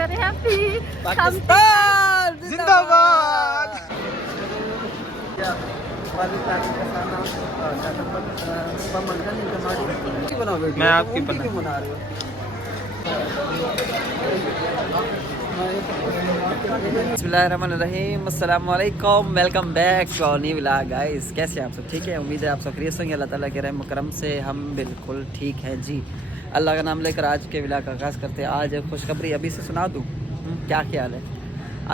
very happy. Pakistan जिंदाबाद। मैं आपकी बना रही हूँ। बिस्मिल्लाहिर्रहमानिर्रहीम, अस्सलाम वालेकुम, welcome back to our new vlog guys. कैसे हैं आप सब? ठीक है, उम्मीद है आप सब खैरियत से होंगे। अल्लाह ताला के रहम करम से हम बिल्कुल ठीक हैं जी। अल्लाह का नाम लेकर आज के व्लॉग का आगाज़ करते हैं। आज खुशखबरी अभी से सुना दूँ, क्या ख्याल है?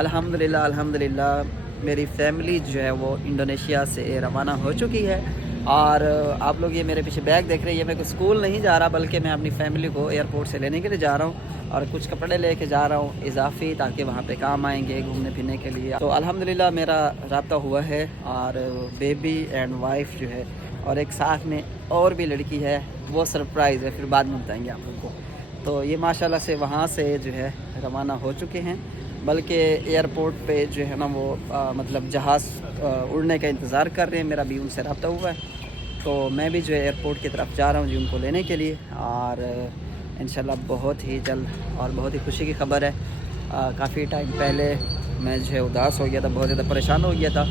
अल्हम्दुलिल्लाह अल्हम्दुलिल्लाह मेरी फ़ैमिली जो है वो इंडोनेशिया से रवाना हो चुकी है। और आप लोग ये मेरे पीछे बैग देख रहे हैं, ये मैं स्कूल नहीं जा रहा, बल्कि मैं अपनी फ़ैमिली को एयरपोर्ट से लेने के लिए जा रहा हूँ और कुछ कपड़े लेके जा रहा हूँ इजाफ़ी, ताकि वहाँ पे काम आएंगे घूमने फिरने के लिए। तो अल्हम्दुलिल्लाह मेरा रब्ता हुआ है और बेबी एंड वाइफ जो है और एक साथ में और भी लड़की है, वो सरप्राइज़ है, फिर बाद में बताएंगे आप लोग को। तो ये माशाल्लाह से वहाँ से जो है रवाना हो चुके हैं, बल्कि एयरपोर्ट पे जो है ना वो मतलब जहाज़ उड़ने का इंतज़ार कर रहे हैं। मेरा भी उनसे रब्ता हुआ है, तो मैं भी जो है एयरपोर्ट की तरफ जा रहा हूँ जी उनको लेने के लिए। और इंशाल्लाह बहुत ही जल्द और बहुत ही खुशी की खबर है। काफ़ी टाइम पहले मैं जो है उदास हो गया था, बहुत ज़्यादा परेशान हो गया था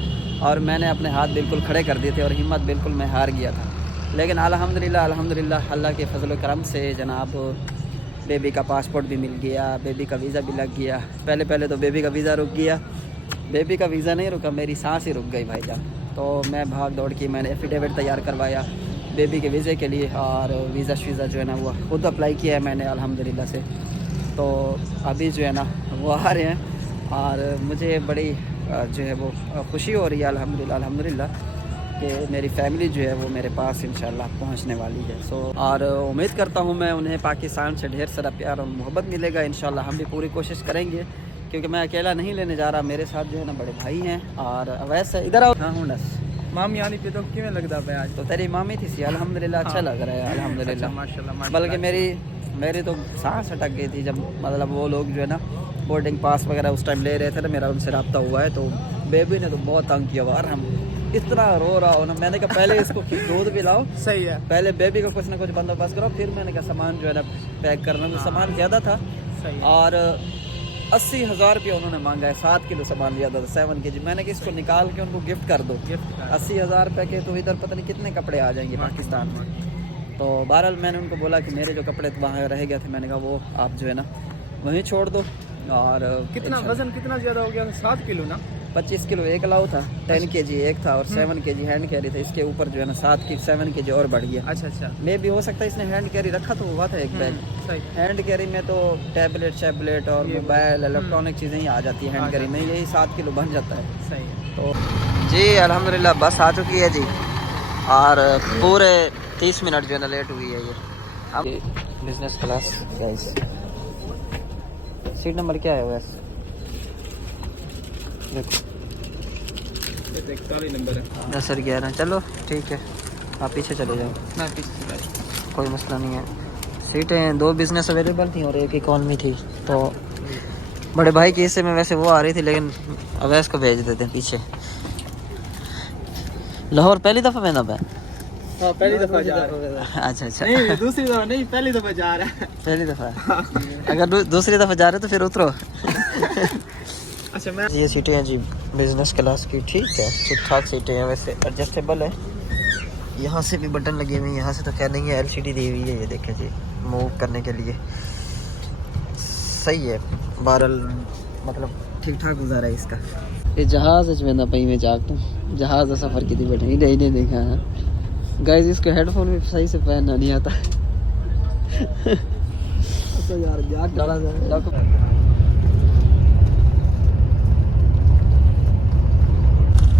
और मैंने अपने हाथ बिल्कुल खड़े कर दिए थे और हिम्मत बिल्कुल मैं हार गया था। लेकिन अल्हम्दुलिल्लाह अल्हम्दुलिल्लाह अल्लाह के फजल करम से जनाब बेबी का पासपोर्ट भी मिल गया, बेबी का वीज़ा भी लग गया। पहले तो बेबी का वीज़ा रुक गया, बेबी का वीज़ा नहीं रुका, मेरी सांस ही रुक गई भाईजान। तो मैं भाग दौड़ के मैंने एफिडेविट तैयार करवाया बेबी के वीज़े के लिए और वीज़ा शीज़ा जो है ना वो खुद अप्लाई किया है मैंने अल्हम्दुलिल्लाह से। तो अभी जो है ना वो आ रहे हैं और मुझे बड़ी जो है वो खुशी हो रही है अल्हम्दुलिल्लाह अल्हम्दुलिल्लाह कि मेरी फ़ैमिली जो है वो मेरे पास इंशाल्लाह पहुंचने वाली है। और उम्मीद करता हूं मैं उन्हें पाकिस्तान से ढेर सारा प्यार और मोहब्बत मिलेगा इंशाल्लाह। हम भी पूरी कोशिश करेंगे, क्योंकि मैं अकेला नहीं लेने जा रहा, मेरे साथ जो है ना बड़े भाई हैं। और वैसे इधर आओ। हाँ हूँ नस मामी आनी पे तो किमें लगता है आज? तो तेरी मामी थी सी अल्हम्दुलिल्लाह अच्छा लग रहा है अल्हम्दुलिल्लाह। माशाल्लाह। बल्कि मेरी तो सांस अटक गई थी जब मतलब वो लोग जो है ना बोर्डिंग पास वगैरह उस टाइम ले रहे थे ना, मेरा उनसे रब्ता हुआ है। तो बेबी ने तो बहुत तंग किया और हम इतना रो रहा हो ना, मैंने कहा पहले इसको दूध पिलाओ, सही है, पहले बेबी का कुछ ना कुछ बंदोबस्त करो, फिर मैंने कहा सामान जो है ना पैक करना। तो सामान ज़्यादा था और 80,000 रुपये उन्होंने मांगा है। 7 किलो सामान ज़्यादा था, 7 kg। मैंने कहा इसको निकाल के उनको गिफ्ट कर दो। 80,000 रुपये के तो इधर पता नहीं कितने कपड़े आ जाएंगे पाकिस्तान में। तो बहरहाल मैंने उनको बोला कि मेरे जो कपड़े वहाँ रह गए थे, मैंने कहा वो आप जो है ना वहीं छोड़ दो। और कितना वजन कितना ज़्यादा हो गया? 7 किलो ना? 25 किलो एक अलाउ था, 10 kg एक था और 7 kg हैंड कैरी था। इसके ऊपर जो है ना 7 kg और बढ़ गया। अच्छा मे भी हो सकता है इसने हैंड कैरी रखा तो हुआ था एक बैग। हैंड कैरी में तो टैबलेट और मोबाइल इलेक्ट्रॉनिक चीज़ें ही आ जाती है हैंड कैरी में, यही 7 किलो बन जाता है। सही है। तो जी अल्हम्दुलिल्लाह बस आ चुकी है जी और पूरे 30 मिनट जो है ना लेट हुई है ये। अब business class guys, seat number क्या है वैसे? देखो 41 नंबर है। 10 और 11। चलो ठीक है, आप पीछे चले जाओ, मैं पीछे, कोई मसला नहीं है। सीटें 2 बिजनेस अवेलेबल थी और एक इकॉनमी थी। तो बड़े भाई के हिस्से में वैसे वो आ रही थी, लेकिन अवैस को भेज देते हैं पीछे। लाहौर पहली दफ़ा मैं ना हाँ पहली दफ़ा जा रहा है। अच्छा नहीं दूसरी दफ़ा नहीं, पहली दफ़ा जा रहा है। पहली दफ़ा अगर दूसरी दफ़ा जा रहे तो फिर उतरो। अच्छा मैं ये सीटें हैं जी बिज़नेस क्लास की, ठीक है, ठीक ठाक सीटें हैं, वैसे एडजस्टेबल है। यहाँ से भी बटन लगे हुए हैं, यहाँ से तो खैर नहीं है, LCD दी हुई है, ये देखें जी मूव करने के लिए सही है। बहरहाल मतलब ठीक ठाक गुजारा है इसका। ये जहाज़ है मैं पई में जाग तुम जहाज़ का सफ़र की थी बैठे इन्हें देखा है गाइस। इसको हेडफोन भी सही से पहनना नहीं आता। तो यार जाग डाला जाए।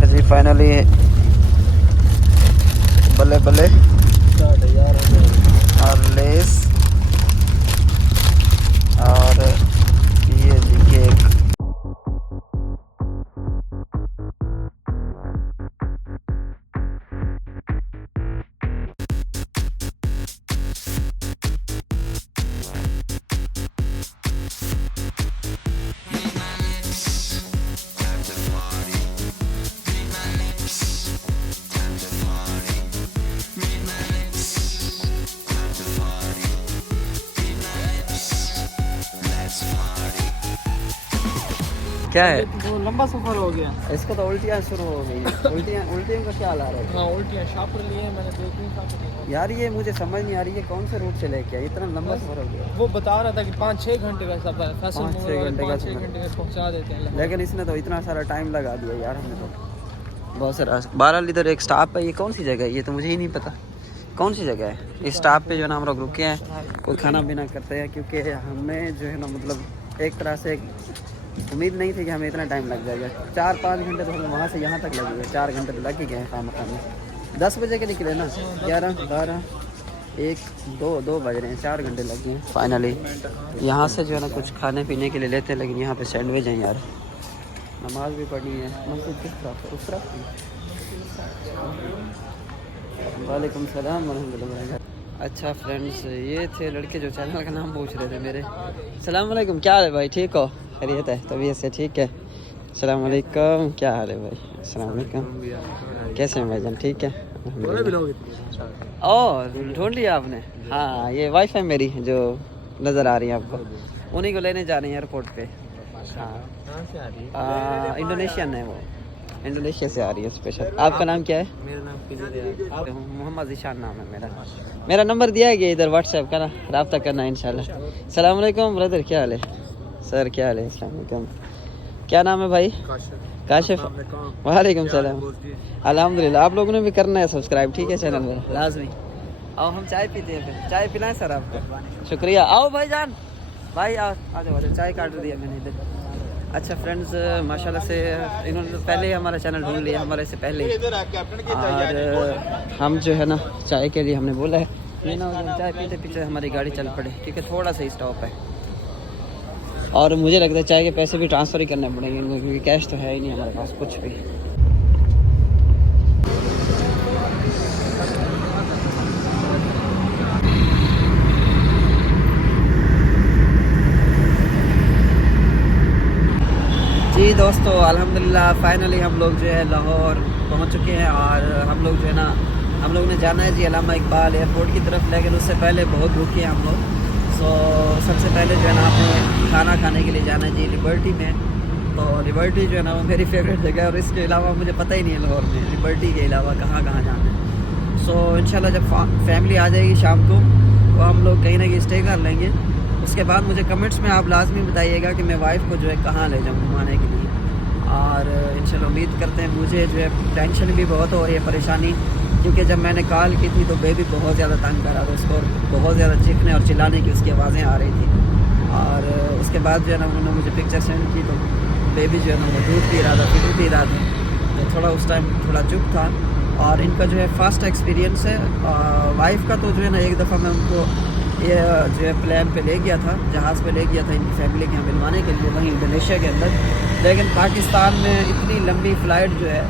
जी फाइनली बल्ले बल्ले और लेस और ये जी केक। क्या है? तो लंबा सफर हो गया। इसको तो उल्टियाँ शुरू हो गई। उल्टियों का क्या हाल है? हाँ उल्टियाँ शापर लिए मैंने 2-3 शापर। यार ये मुझे समझ नहीं आ रही है कौन से रूट से लेके आया, इतना लंबा सफर हो गया। वो बता रहा था कि 5-6 घंटे का सफर है। 5-6 घंटे का 5-6 घंटे में पहुंचा देते हैं। लेकिन इसने तो इतना सारा टाइम लगा दिया यार, हमें तो बहुत सारा। बहरहाल इधर एक स्टॉप है, ये कौन सी जगह है ये तो मुझे ही नहीं पता कौन सी जगह है। इस स्टॉप पे जो है ना हम लोग रुके हैं, कोई खाना पीना करते हैं, क्योंकि हमें जो है ना मतलब एक तरह से उम्मीद नहीं थी कि हमें इतना टाइम लग जाएगा। 4-5 घंटे तो हमें वहाँ से यहाँ तक लगे हुए, 4 घंटे तो लग ही गए हैं खाना खाने। 10 बजे के निकले ना, 11, 12, 1, 2 बज रहे हैं, 4 घंटे लग गए हैं। फाइनली यहाँ से जो है ना कुछ खाने पीने के लिए लेते हैं, लेकिन यहाँ पे सैंडविच हैं यार। नमाज भी पढ़नी है। मस्जिद किस तरफ? उस तरफ। वालेकुम सलाम वरहमतुल्लाह। अच्छा फ्रेंड्स, ये थे लड़के जो चैनल का नाम पूछ रहे थे मेरे। सलाम वालेकुम, क्या हाल है भाई? ठीक हो? खैरियत है? तबीयत से ठीक है? सलाम वालेकुम, क्या हाल है भाई? सलाम वालेकुम, कैसे हैं भाईजान? ठीक है और ढूंढ लिया आपने? हाँ ये वाइफ है मेरी जो नज़र आ रही है आपको, उन्हीं को लेने जा रहे हैं एयरपोर्ट पे। हाँ इंडोनेशियन है वो, इंडोनेशिया से आ रही है स्पेशल। आपका नाम क्या है? मेरा नाम मोहम्मद ईशान नाम है मेरा। मेरा नंबर दिया है कि इधर व्हाट्सएप का ना रब्ता करना इंशाल्लाह। सलाम वालेकुम ब्रदर, क्या हाल है? सर क्या हाल है? अस्सलाम वालेकुम, क्या नाम है भाई? काशिफ। वालेकुम सलाम। अल्हम्दुलिल्लाह, आप लोगों ने भी करना है सब्सक्राइब, ठीक है चैनल में लाजमी। आओ हम चाय पीते हैं, फिर चाय पिलाएं सर आपको? शुक्रिया। आओ भाईजान, भाई आ जाओ, चाय काट दिया मैंने इधर। अच्छा फ्रेंड्स, माशाल्लाह से इन्होंने तो पहले ही हमारा चैनल ढूंढ लिया, हमारे से पहले। और हम जो है ना चाय के लिए हमने बोला है ये ना चाय पीते पीते हमारी गाड़ी चल पड़े, क्योंकि थोड़ा सा ही स्टॉप है। और मुझे लगता है चाय के पैसे भी ट्रांसफ़र ही करने पड़ेंगे इनको, क्योंकि कैश तो है ही नहीं हमारे पास कुछ भी। जी दोस्तों, अल्हम्दुलिल्लाह फाइनली हम लोग जो है लाहौर पहुंच चुके हैं। और हम लोग जो है ना, हम लोग ने जाना है जी अल्लामा इकबाल एयरपोर्ट की तरफ, लेकिन उससे पहले बहुत भूखे हैं हम लोग। सो सबसे पहले जो है ना हमें खाना खाने के लिए जाना है जी लिबर्टी में। तो लिबर्टी जो है ना वो मेरी फेवरेट जगह है, और इसके अलावा मुझे पता ही नहीं है लाहौर में लिबर्टी के अलावा कहाँ कहाँ जाना है। सो इंशाल्लाह जब फैमिली आ जाएगी शाम को तो हम लोग कहीं ना कहीं स्टे कर लेंगे। उसके बाद मुझे कमेंट्स में आप लाजमी बताइएगा कि मैं वाइफ को जो है कहाँ ले जाऊँ घुमाने के लिए। और इंशाल्लाह उम्मीद करते हैं, मुझे जो है टेंशन भी बहुत हो रही है, परेशानी, क्योंकि जब मैंने कॉल की थी तो बेबी बहुत ज़्यादा तंग कर रहा था उसको, बहुत ज़्यादा चीखने और चिल्लाने की उसकी आवाज़ें आ रही थी। और उसके बाद जो है ना उन्होंने मुझे पिक्चर सेंड की तो बेबी जो है ना वो दूध पी रहा था, फिर पी रहा था, तो थोड़ा उस टाइम थोड़ा चुप था। और इनका जो है फर्स्ट एक्सपीरियंस है। वाइफ का तो जो है ना एक दफ़ा मैं उनको ये जो है प्लेन पे ले गया था, जहाज़ पे ले गया था इनकी फैमिली के यहाँ मिलवाने के लिए वहीं इंडोनेशिया के अंदर। लेकिन पाकिस्तान में इतनी लंबी फ़्लाइट जो है,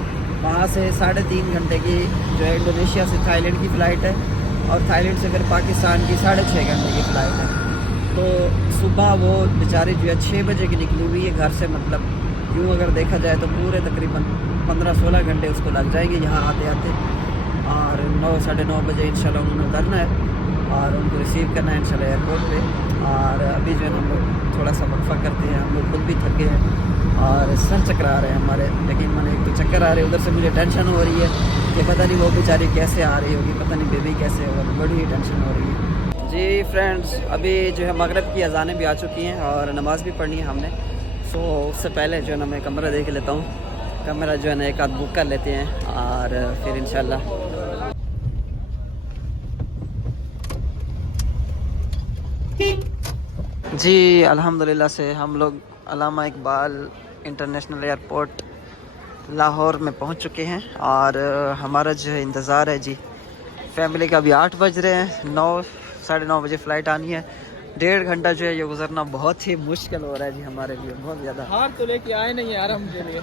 वहाँ से 3.5 घंटे की जो है इंडोनेशिया से थाईलैंड की फ़्लाइट है, और थाईलैंड से फिर पाकिस्तान की 6.5 घंटे की फ़्लाइट है। तो सुबह वो बेचारी जो है 6 बजे की निकली हुई है घर से, मतलब यूँ अगर देखा जाए तो पूरे तकरीबन 15-16 घंटे उसको लग जाएंगे यहाँ आते आते। और 9-9:30 बजे इंशाल्लाह उन्होंने उतरना है और उनको रिसीव करना है इंशाल्लाह एयरपोर्ट पे। और अभी जो है हम लोग थोड़ा सा वक्फा करते हैं, हम लोग खुद भी थके हैं और सर चक्कर आ रहे हैं हमारे, लेकिन मैंने एक तो चक्कर आ रहे हैं, उधर से मुझे टेंशन हो रही है कि पता नहीं वो बेचारी कैसे आ रही होगी, पता नहीं बेबी कैसे होगा, तो बड़ी ही टेंशन हो रही है। जी फ्रेंड्स, अभी जो है मगरिब की अज़ानें भी आ चुकी हैं और नमाज़ भी पढ़नी है हमने। सो उससे पहले जो है ना मैं कमरा देख लेता हूँ, कमरा जो है ना एक आध बुक कर लेते हैं और फिर इंशाल्लाह। जी अल्हम्दुलिल्लाह से हम लोग अल्लामा इकबाल इंटरनेशनल एयरपोर्ट लाहौर में पहुंच चुके हैं। और हमारा जो है इंतज़ार है जी फैमिली का। अभी 8 बज रहे हैं, 9-9:30 बजे फ़्लाइट आनी है। 1.5 घंटा जो है ये गुजरना बहुत ही मुश्किल हो रहा है जी हमारे लिए, बहुत ज़्यादा। हार तो लेके आए नहीं यार हम के लिए।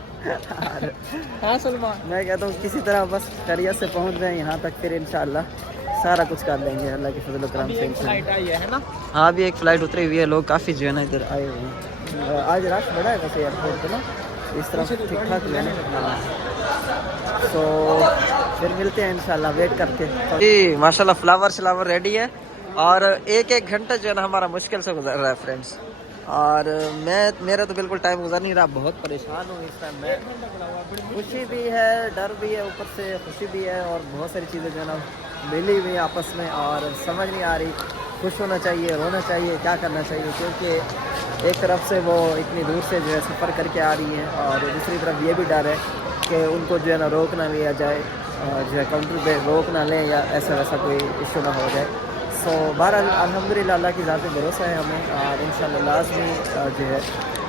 हाँ सलमान, मैं कहता हूँ किसी तरह बस खैरियत से पहुँच जाए यहाँ तक, फिर इंशाल्लाह सारा कुछ कर लेंगे अल्लाह के फजल करम से। फ्लाइट आई है ना? हाँ अभी एक फ़्लाइट उतरी हुई है, लोग काफ़ी जो है ना इधर आए हुए हैं। आज रश बड़ा है वैसे एयरपोर्ट पर ना, इस तरफ ठीक ठाक है। तो फिर मिलते हैं इंशाल्लाह, वेट करके। जी माशाल्लाह फ्लावर रेडी है और 1-1 घंटा जो है ना हमारा मुश्किल से गुजर रहा है फ्रेंड्स। और मेरा तो बिल्कुल टाइम गुजर नहीं रहा, बहुत परेशान हूँ इस टाइम में। खुशी भी है, डर भी है, ऊपर से खुशी भी है, और बहुत सारी चीज़ें जो है ना मिली हुई आपस में, और समझ नहीं आ रही खुश होना चाहिए, रोना चाहिए, क्या करना चाहिए। क्योंकि एक तरफ से वो इतनी दूर से जो है सफ़र करके आ रही हैं, और दूसरी तरफ ये भी डर है कि उनको जो है ना रोक ना लिया जाए, जो है काउंटर पे रोक ना लें, या ऐसा वैसा कोई इशू ना हो जाए। सो बहरहाल अल्हम्दुलिल्लाह अल्लाह की ज़ात पे भरोसा है हमें, और इंशाल्लाह लाज़मी जो है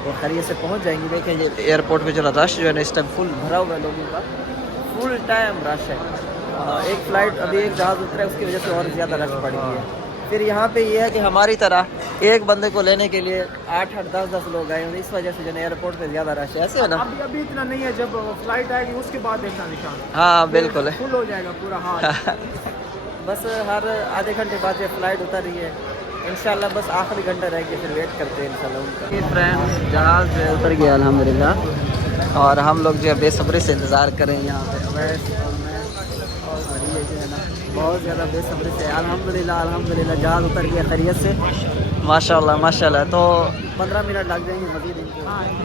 वो खैरियत से पहुंच जाएंगी। देखिए ये एयरपोर्ट पे जो रश जो है ना इस टाइम फुल भरा हुआ है लोगों का, फुल टाइम रश है। एक फ़्लाइट अभी एक जहाज़ उतरा है, उसकी वजह से और ज़्यादा रश पड़ गई है। फिर यहाँ पे ये है कि हमारी तरह एक बंदे को लेने के लिए 8-8 10-10 लोग आए हैं, इस वजह से जो है एयरपोर्ट पे ज़्यादा रश है, ऐसे है ना? अभी इतना नहीं है, जब फ्लाइट आएगी उसके बाद देखना निशान। हाँ बिल्कुल है, फुल हो जाएगा पूरा हाल। बस हर आधे घंटे बाद ये फ़्लाइट उतर रही है इंशाल्लाह, बस आखिरी घंटा रह गया, फिर वेट करते हैं इंशाल्लाह उनका। ये फ्रेंड्स जहाज़ जो है उतर गया अल्हम्दुलिल्लाह, और हम लोग जो है बेसब्री से इंतज़ार करें यहाँ पे। अवैस और मैं और ये जो है ना बहुत ज़्यादा बेसब्री से, अल्हम्दुलिल्लाह अल्हम्दुलिल्लाह जहाज़ उतर गया खैरियत से, माशाल्लाह माशाल्लाह। तो 15 मिनट लग जाएंगे मज़ीद इनको,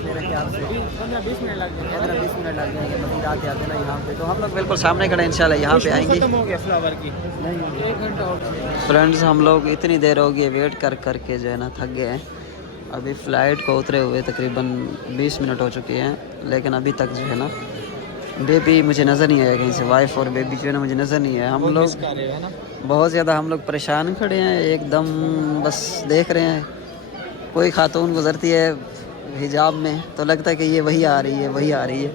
मेरे ख्याल से 15-20 मिनट लग जाएंगे। 15-20 मिनट लग जाएंगे मज़ीद आते आते ना यहाँ पे। तो हम लोग बिल्कुल सामने खड़े हैं, इंशाल्लाह यहाँ पे आएंगे। खत्म हो गया फ्लावर की, नहीं 1 घंटा और। फ्रेंड्स हम लोग इतनी देर हो गई वेट कर कर के जो है ना थक गए हैं। अभी फ़्लाइट को उतरे हुए तकरीबन 20 मिनट हो चुके हैं, लेकिन अभी तक जो है ना बेबी मुझे नज़र नहीं आया कहीं से, वाइफ और बेबी जो है ना मुझे नज़र नहीं आया। हम लोग बहुत ज़्यादा हम लोग परेशान खड़े हैं एकदम, बस देख रहे हैं कोई खातून गुज़रती है हिजाब में तो लगता है कि ये वही आ रही है, वही आ रही है।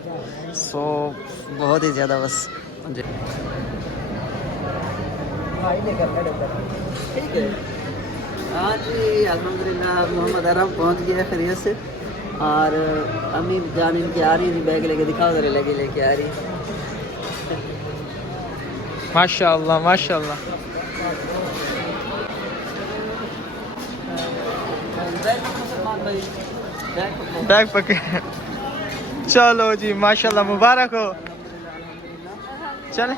सो बहुत ही ज़्यादा बस ठीक है। हाँ जी अल्हम्दुलिल्लाह मोहम्मद अरब पहुँच गया खैरियत से, और अम्मी जान इनकी आ रही थी बैग लेके, दिखाओ जरा लगे लेके आ रही है। माशाल्लाह माशाल्लाह। बैग पकड़, चलो जी माशाल्लाह, मुबारक हो। चले,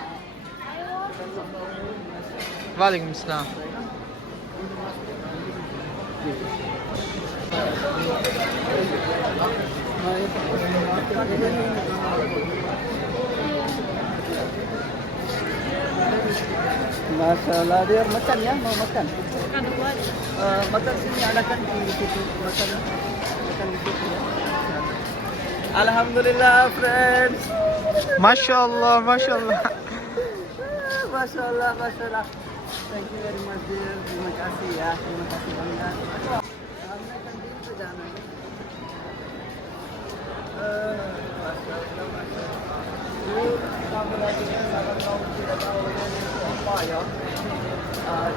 वालेकुम सलाम। Masalah dia makan ya, mau makan. Makan sini ada kan di situ makan di situ ya. Alhamdulillah friends. माशाल्लाह माशाल्लाह। Masyaallah masyaallah. Thank you very much dear. Terima kasih ya, terima kasih banyak. हमने canteen पे जाना है। माशाल्लाह masyaallah.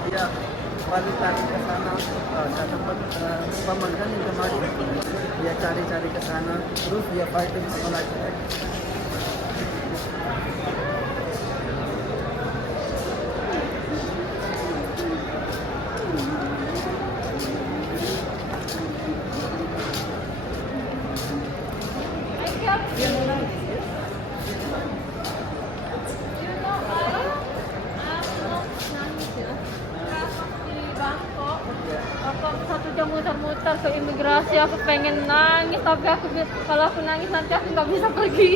Dia balik lagi ke sana, dapat pemanggilan yang kemarin dia cari-cari ke sana, terus dia fighting sama lagi. Satu jam muter-muter ke imigrasi, aku pengen nangis, tapi kalau aku nangis nanti aku nggak bisa pergi.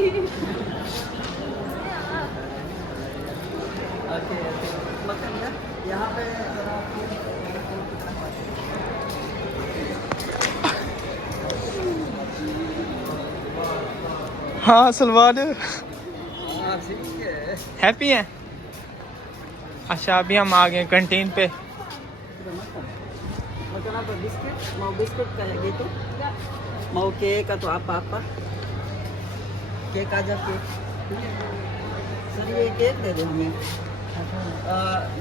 Okay मक्खन है यहाँ पे हाँ Salman happy हैं। अच्छा अभी हम आ गए कैंटीन पे। makan apa biskuit mau biskuit kayak gitu mau kek atau apa kek aja kek sir ये केक दे दे हमें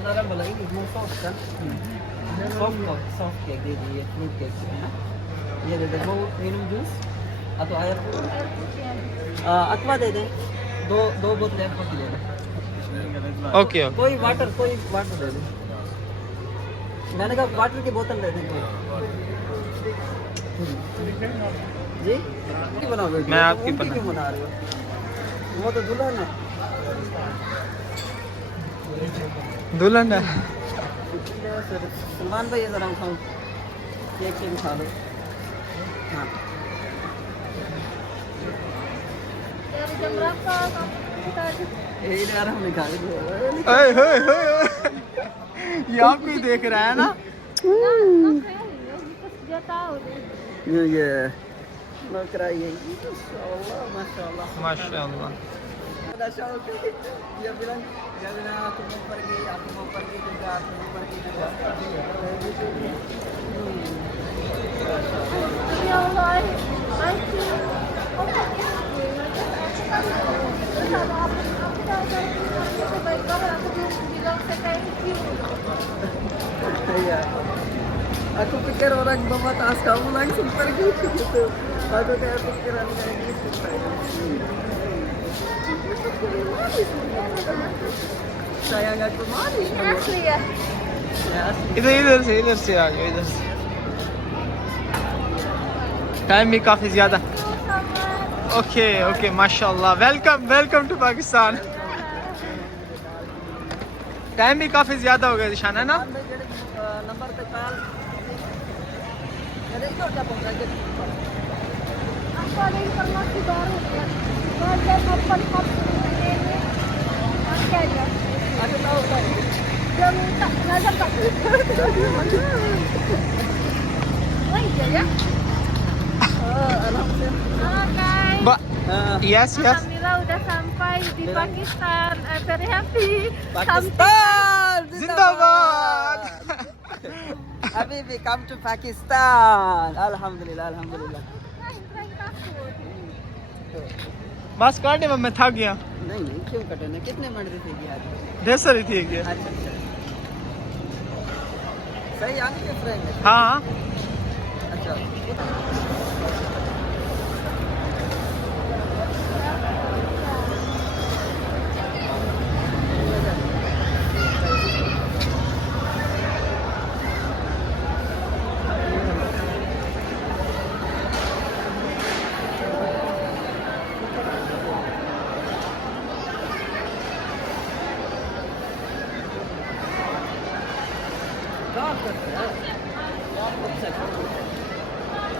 नरम वाला ini mau soft kan soft cake दे दीजिए फ्रूट केक है ना ये दे दे mau minum jus atau air aqua दे दे दो बोतल aqua की दे दे ओके कोई वाटर दे दे मैंने कहा वाटर की बोतल दे दें कोई जी बनाओ मैं आपकी क्यों बना रहे हो वो तो दुल्हन है दुल्हन है। सलमान भाई जरा उठाओ केक से खा लो हाँ Dari jam berapa kamu tadi? यही यार हमने खा लिया ओए होए होए ये आपको ही देख रहा है ना Dia tahu deh. ये बकरा ये माशाल्लाह माशाल्लाह माशाल्लाह ada syauq dia bilang aku mau pergi juga Ya Allah, I feel sama aku dah sebaik kamu aku bilang thank you. iya aku pikir orang bawa tas kamu langsung pergi gitu aku kayak pikiran kayak gitu sayang aku manis Asli ya. ya इधर से आ जाओ इधर से time भी काफी ज्यादा okay okay माशाल्लाह welcome to Pakistan time भी काफी ज्यादा हो गया दिशान है ना नंबर पे call ada itu udah pengkajian Aku ada informasi baru ya. Ada open ini. Masih aja. aku tahu kan Dia minta ngajak tak? Oh iya ya. alhamdulillah Halo guys. Mbak yes Alhamdulillah udah sampai di Pakistan. I'm very happy. Pakistan जिंदाबाद Habibi come to Pakistan alhamdulillah alhamdulillah बस काटने में मैं थक गया नहीं नहीं क्यों कटने कितने मिनट थे यार ढेर सारी थी ये अच्छा अच्छा सही आने के फ्रेंड है हाँ अच्छा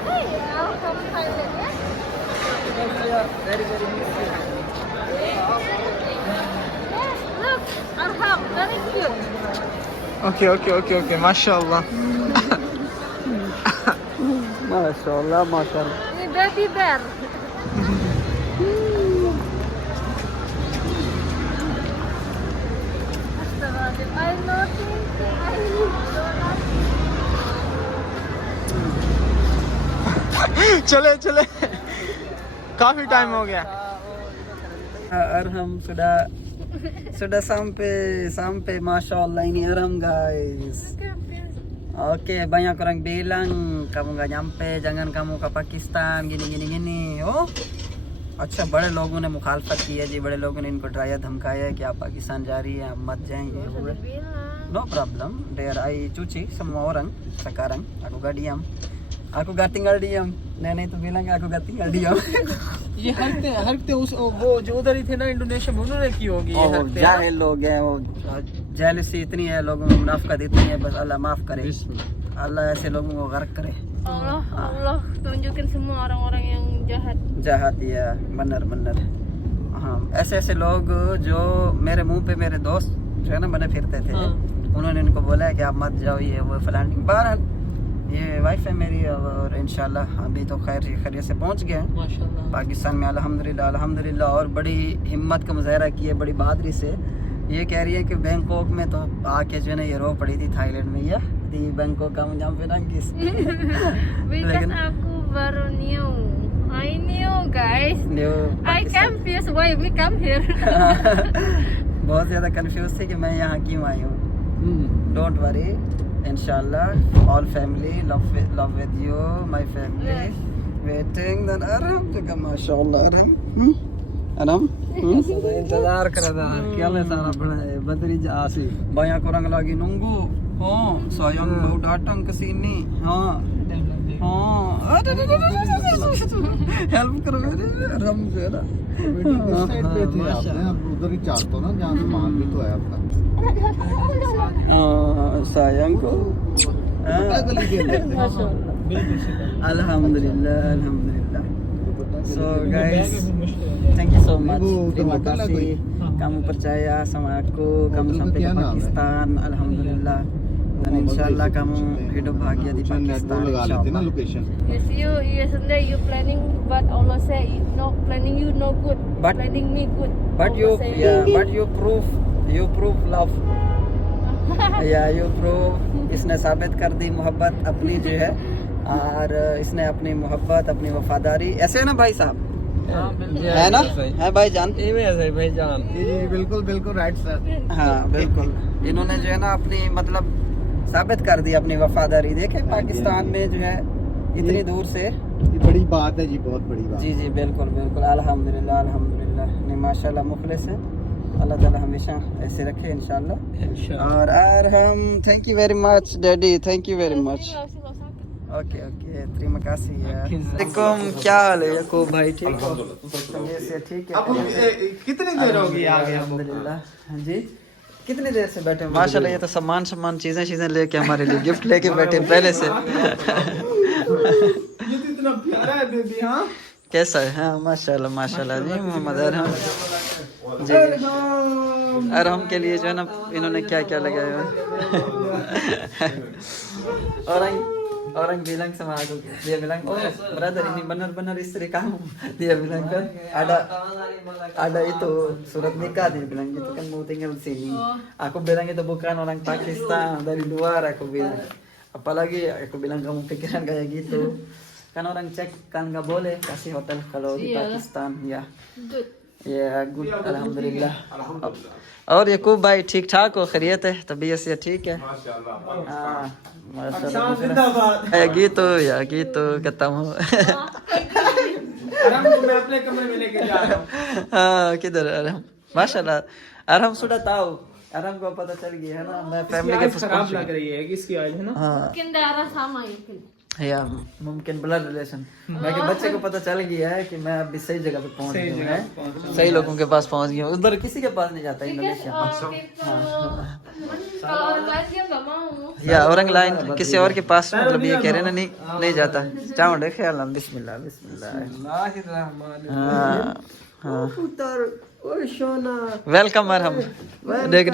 Hey, aku from Thailand ya. very very Yes, look, Arham, very cute. Okay माशाल्लाह माशाल्लाह माशाल्लाह Ini baby bear. Astagfirullahaladzim, I nothing. I चले काफी टाइम हो गया Arham sudah sampai masyaallah ini Arham guys. Oke, banyak orang bilang kamu nggak nyampe, jangan kamu ke Pakistan gini. Oh, अच्छा बड़े लोगों ने मुखालफत की है जी, बड़े लोगों ने इनको डराया धमकाया है कि आप पाकिस्तान जा रही हैं, मत जाएंगे. No problem, there I cuci semua orang sekarang. Aku gak diam. Aku gak tinggal diam. Nenek itu bilang aku gak tinggal diam. ये हरकते उस वो जो उधर ही थे ना इंडोनेशिया में उन्होंने की होगी ये हरकते जाहिल लोग हैं वो, जेलसी इतनी है लोगों में, मुनाफकत इतनी है, बस अल्लाह माफ करे, अल्लाह ऐसे लोगों को गर्क करे. Allah tunjukin semua orang-orang yang jahat ya, benar हाँ. ऐसे लोग जो मेरे मुंह पे मेरे दोस्त जो है ना बने फिरते थे, उन्होंने इनको बोला है कि आप मत जाओ ये वो फलानी. बहरहाल ये वाइफ है मेरी और इंशाल्लाह अभी तो खैरियत से पहुंच गए माशाल्लाह पाकिस्तान में अल्हम्दुलिल्लाह. और बड़ी हिम्मत का मुजाहरा की है, बड़ी बहादुरी से. ये कह रही है कि बैंकॉक में तो आके जो है ना ये रो पड़ी थी थाईलैंड में ya di Bangkok kamu nyampe nangis. Because aku baru new. I knew guys. I confused why we come here. बहुत ज़्यादा कंफ्यूज थी कि मैं यहाँ क्यों आई हूँ. डोंट वरी, इंशाल्लाह all family love with you, my family waiting. Then Arham juga माशाल्लाह अरहम इंतजार कर रहा था क्या ले सारा बड़ा है बदरी आसी. banyak orang lagi nunggu. Oh sayang baru datang ke sini. Help करो मेरे अरहम से ना. साइड पे थे आपने, अब उधर ही चाहते हो ना जहाँ से माल भी तो है आपका. sayang को गली के अंदर अल्हम्दुलिल्लाह अल्हम्दुलिल्लाह. So guys, thank you so much. Terima kasih kamu percaya sama aku, kamu sampai ke Pakistan, alhamdulillah. Dan insyaallah kamu hidup bahagia di Pakistan insyaallah. Location Yes, you Sunday you planning, but Allah say no planning you no good. But- planning me good. But you, Allah say, yeah, but you prove love. Yeah, you prove. इसने साबित कर दी मोहब्बत अपनी जो है, और इसने अपनी मोहब्बत अपनी वफादारी, ऐसे है ना भाई साहब? है ना? है भाई जान? जी बिल्कुल बिल्कुल राइट सर हाँ बिल्कुल. इन्होंने जो है ना अपनी मतलब साबित कर दी अपनी वफादारी. देखे पाकिस्तान में जो है इतनी दूर से. ये बड़ी बात है जी, बहुत बड़ी बात. जी जी बिल्कुल बिल्कुल. अल्हम्दुलिल्लाह अल्हम्दुलिल्लाह. नहीं माशाल्लाह मुखलिस है. अल्लाह ताला हमेशा ऐसे रखे इंशाल्लाह. और हम thank you very much daddy, thank you very much. Okay okay terima kasih ya. Assalamualaikum, क्या हाल है याकूब भाई? ठीक हो? से ठीक है. अब कितनी देर होगी आ गए हम? अल्हम्दुलिल्लाह. हाँ जी. कितनी देर से बैठे हैं? माशाल्लाह ये तो सामान चीजें लेके हमारे लिए गिफ्ट लेके बैठे हैं पहले से. ये तो इतना प्यारा है दीदी. हाँ कैसा है? हाँ माशाल्लाह माशाल्लाह जी. मोहम्मद अरहम जी. अरहम के लिए जो है ना इन्होंने क्या क्या लगाया है. orang bilang sama aku, dia bilang, oh brother ini benar-benar istri kamu. Dia bilang kan ada itu surat nikah, dia bilang gitu kan mau tinggal di sini. Aku bilang itu bukan orang Pakistan, dari luar aku bilang. Apalagi aku bilang kamu pikiran kayak gitu. Kan orang cek kan nggak boleh kasih hotel kalau di Pakistan ya. Good. या good अल्हम्दुलिल्लाह. और यकूब भाई ठीक ठाक हो? खैरियत है? तबीयत से ठीक है? हाँ माशाल्लाह. गीतो या गीतो ketemu. अरहम को मैं अपने कमरे में लेके जा रहा हूँ. हाँ किधर अरहम? माशाल्लाह अरहम सुdah tahu. अरहम को पता चल गया है ना मैं फैमिली के खराब लग रही है किसकी आज है ना. हाँ Mungkin darah sama mungkin. या मुमकिन ब्लड रिलेशन. मैं के बच्चे को पता चल गया है कि मैं अभी सही जगह पे पहुंच गया हूं, सही लोगों के पास पहुंच गया हूं. उधर किसी के पास नहीं जाता Indonesia. Kalau orang lain dia nggak mau. या orang lain किसी और के पास मतलब ये कह रहे ना नहीं जाता. चाहो देखे अल्लाह बिस्मिल्लाह बिस्मिल्लाह. हाँ हाँ वेलकम अरहम. देख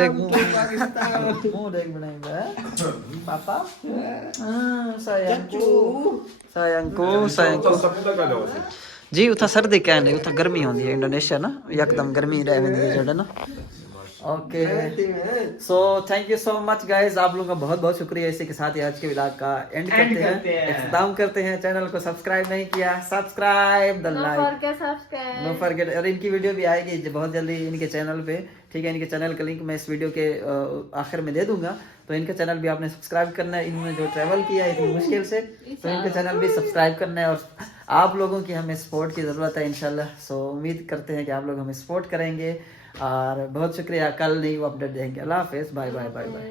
मुंह देख बनाई बे पापा. sayangku जी. उथा सर्दी कहने उथा गर्मी होती है इंडोनेशिया ना, यकदम गर्मी रह वेंदी है जड़े ना. Okay so thank you so much guys. आप लोगों का बहुत बहुत शुक्रिया. इसी के साथ ही आज के व्लॉग का एंड करते हैं, इख्तिताम करते हैं. चैनल को सब्सक्राइब नहीं किया, subscribe the like no forget. और इनकी वीडियो भी आएगी बहुत जल्दी इनके चैनल पे. ठीक है, इनके चैनल का लिंक मैं इस वीडियो के आखिर में दे दूंगा. तो इनका चैनल भी आपने सब्सक्राइब करना है. इन्होंने जो ट्रैवल किया है इतनी मुश्किल से, तो इनका चैनल भी सब्सक्राइब करना है. और आप लोगों की हमें सपोर्ट की ज़रूरत है इंशाल्लाह. सो उम्मीद करते हैं कि आप लोग हमें सपोर्ट करेंगे. और बहुत शुक्रिया. कल नई अपडेट देंगे. अल्लाह हाफिज़. Bye bye bye bye.